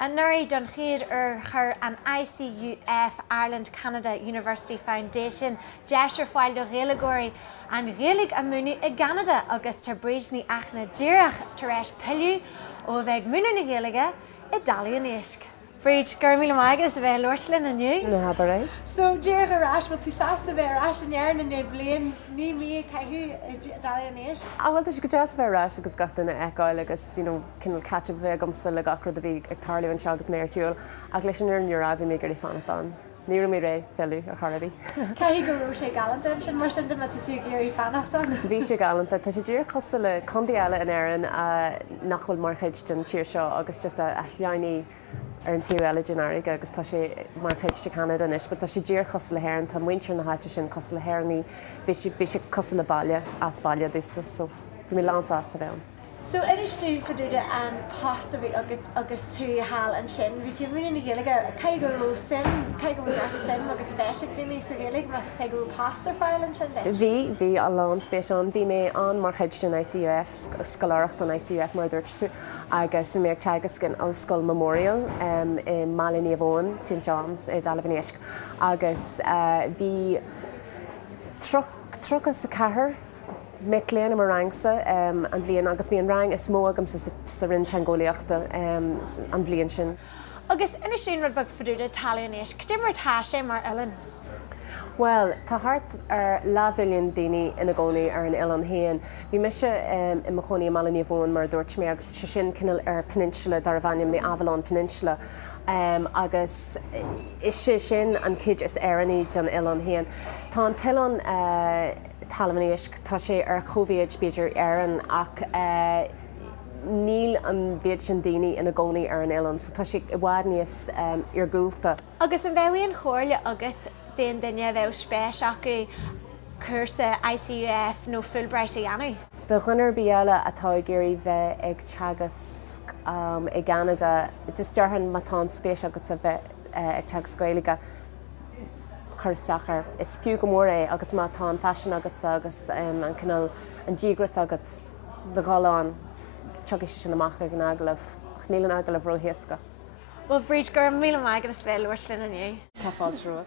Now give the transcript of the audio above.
An nuirí don chéad chur an ICUF Ireland Canada University Foundation deisir fáil do Gaeilgeoirí an Gaeilge a múnú i Ceanada agus tar Bríd Ní Fhachna díreach tar éis pilliú ó bheith múnú na Gaeilge I dTalamh an Éisc. Bríd, gur míle maigad a bheith loirslin aniu. Na habarai. So díreach arás bhil tú sásta bheith arás an éireann na bliain ní mí caithú i dTalamh an Éisc? Well, tá si go deas bheith arás agus gatainna eáil agus cinál catch bheith gomsa le gacrad a bhí ag tarliú an seo agus méirtiúil ag leis an nuair a bhí mé gurí fanatán. Níor mé ré feú ar chorabí. Caithí go raibh sé galanta sin mar sin me tú gurí fanachtain? Bhí sé galanta, tá sé dtír cosa le condí eile in éireann nach bhfuil mar chuid den tíir seo agus just a leanaí ar an tíú eile genarig agus tá sé mar chuid de Ceanada inis, but tá sé dtír cosa le hÉirinn, tá muintear na háite sin cosa le hÉirinn, bhí sé cosa le baile as baile dúsa, so bhí mé lánsáasta bheann. So inis tú faúda an pasta bhí agus tú hall an sin, bhí tú múna na Gaeilge cé go raibh sim, cé go raibh sim agus spéisiach daoine sa Gaeilge mar cé go raibh pasta fáil an sin deis? Bhí a lán spéisián, bhí mé an mar chuid den ICUF, scoláireacht an ICUF mar dúirt tú, agus bhí mé ag teagasc an Ollscoil Memorial I Bríd Ní Fhachna, St. John's I dTalamh an Éisc, agus bhí truchas sa chathair, Mickléan am rangsa an bblion agus bhí an rang is mó agam sa rinn teangólaíochta an bblion sin. Agus ina sin rud bag faúda dTalamh an Éisc, cé mar tá sé mar Éirinn? Well, tá hart ar labhairt daoine ina gcónaí ar an Éirinn héan. Bhí mise I mo chonaí Bríd Ní Fhachna mar dúirt mé agus sin cinál ar peninsula dar bhainnim na Avalon Peninsula. Agus is sé sin an cid is éireannaí don Éirinn héan. Tá an tileán dTalamh an Éisc tá sé ar chomhéid beidir éireann ach níl an bhéid sin daoine ina gcónaí ar an Éirinn, so tá sé I bhfad níos ar gúlta. Agus an bheithíon chóirle agat déon duine bheith spéis acu cursa ICUF nó Fulbright a dhéanamh? Do chunar bíala atá géirí bheith ag teagasc I Ceanada, just dearthann matá spéis agat a bheith ag teagasc Gaeilge chuirteachar. Is fiú go mór é agus má tá fashion agat agus an cinál an ddígras agat do gáán tugadh sin amach ag an aglah, ach níl an aglah roihéasca. Well, Bríd, gur míle maigad a bheith loirslin aniu. Tá fáil trúa.